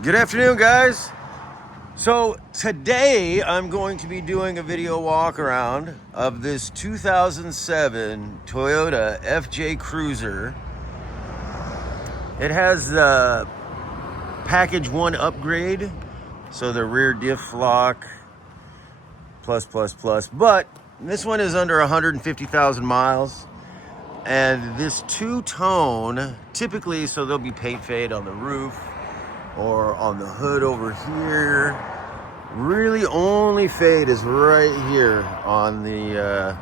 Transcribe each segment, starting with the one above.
Good afternoon, guys. So today I'm going to be doing a video walk around of this 2007 Toyota FJ Cruiser. It has the package 1 upgrade, so the rear diff lock plus, but this one is under 150,000 miles. And this two-tone, typically, so there'll be paint fade on the roof or on the hood over here. Really only fade is right here on the,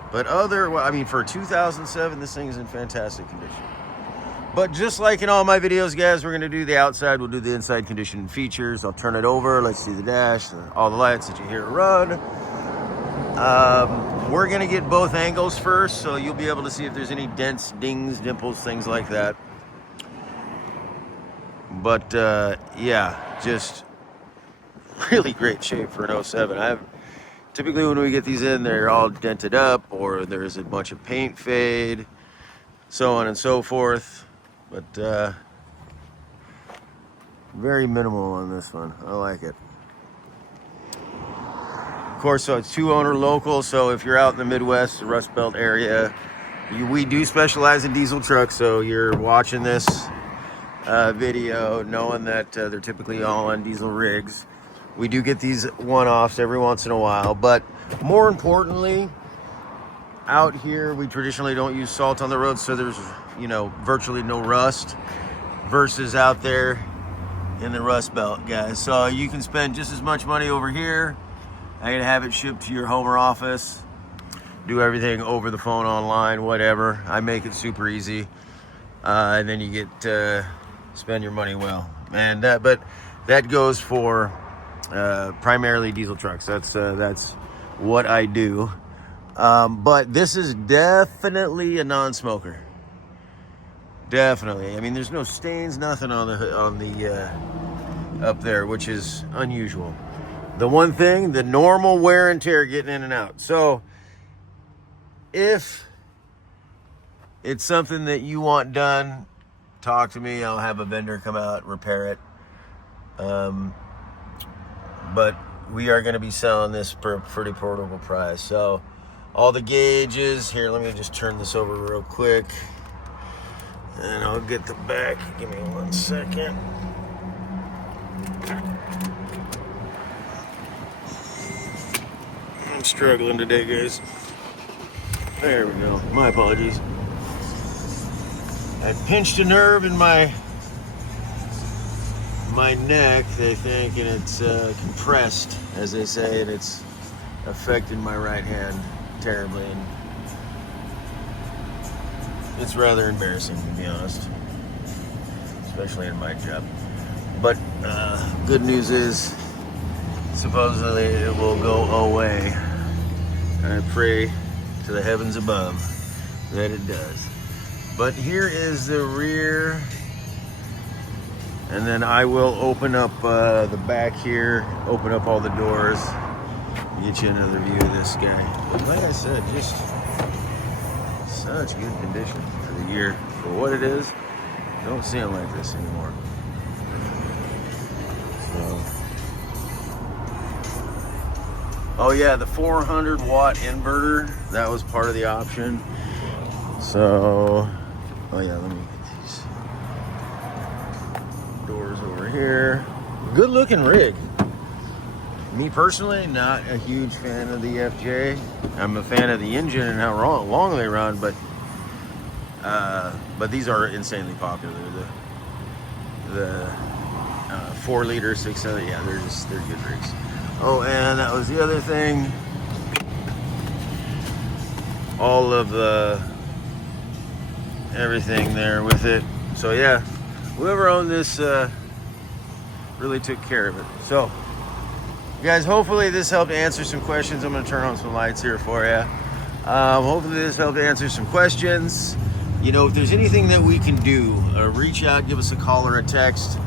for 2007, this thing is in fantastic condition. But just like in all my videos, guys, we're gonna do the outside, we'll do the inside condition and features. I'll turn it over, let's see the dash, all the lights that you hear run. We're gonna get both angles first, so you'll be able to see if there's any dents, dings, dimples, things like that. But yeah, just really great shape for an 07. Typically when we get these in, they're all dented up or there's a bunch of paint fade, so on and so forth. But very minimal on this one. I like it. Of course, so it's 2-owner local, so if you're out in the Midwest, the Rust Belt area, we do specialize in diesel trucks, so you're watching this video knowing that they're typically all on diesel rigs. We do get these one-offs every once in a while, but more importantly, out here we traditionally don't use salt on the road, so there's virtually no rust, versus out there in the Rust Belt, guys. So you can spend just as much money over here. I can have it shipped to your home or office, do everything over the phone, online, whatever. I make it super easy, and then you get to spend your money well. And that goes for primarily diesel trucks. That's what I do. But this is definitely a non-smoker. Definitely. I mean, there's no stains, nothing on the up there, which is unusual. The one thing, the normal wear and tear getting in and out. So if it's something that you want done, talk to me. I'll have a vendor come out, repair it. But we are going to be selling this for a pretty portable price. So all the gauges here, let me just turn this over real quick and I'll get the back. Give me 1 second. I'm struggling today, guys. There we go. My apologies. I pinched a nerve in my neck, they think, and it's compressed, as they say, and it's affected my right hand terribly, and it's rather embarrassing, to be honest, especially in my job. But good news is, supposedly it will go away. I pray to the heavens above that it does. But here is the rear, and then I will open up the back here, open up all the doors, get you another view of this guy. But like I said, just such good condition for the year. For what it is, don't see it like this anymore. So. Oh yeah, the 400 watt inverter, that was part of the option. So, oh yeah, let me get these doors over here. Good looking rig. Me personally, not a huge fan of the FJ. I'm a fan of the engine and how long they run, but these are insanely popular. The 4 liter, 6, yeah, they're good rigs. Oh, and that was the other thing. All of the everything there with it. So yeah, whoever owned this really took care of it. So guys, hopefully this helped answer some questions. I'm going to turn on some lights here for you. Hopefully this helped answer some questions. If there's anything that we can do, reach out, give us a call or a text.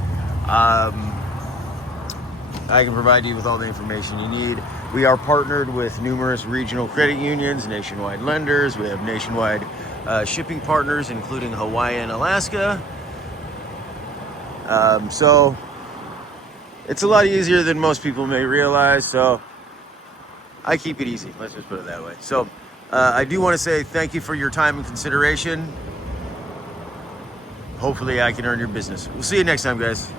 I can provide you with all the information you need. We are partnered with numerous regional credit unions, nationwide lenders. We have nationwide shipping partners, including Hawaii and Alaska. So It's a lot easier than most people may realize, so I keep it easy. Let's just put it that way. So I do want to say thank you for your time and consideration. Hopefully I can earn your business. We'll see you next time, guys.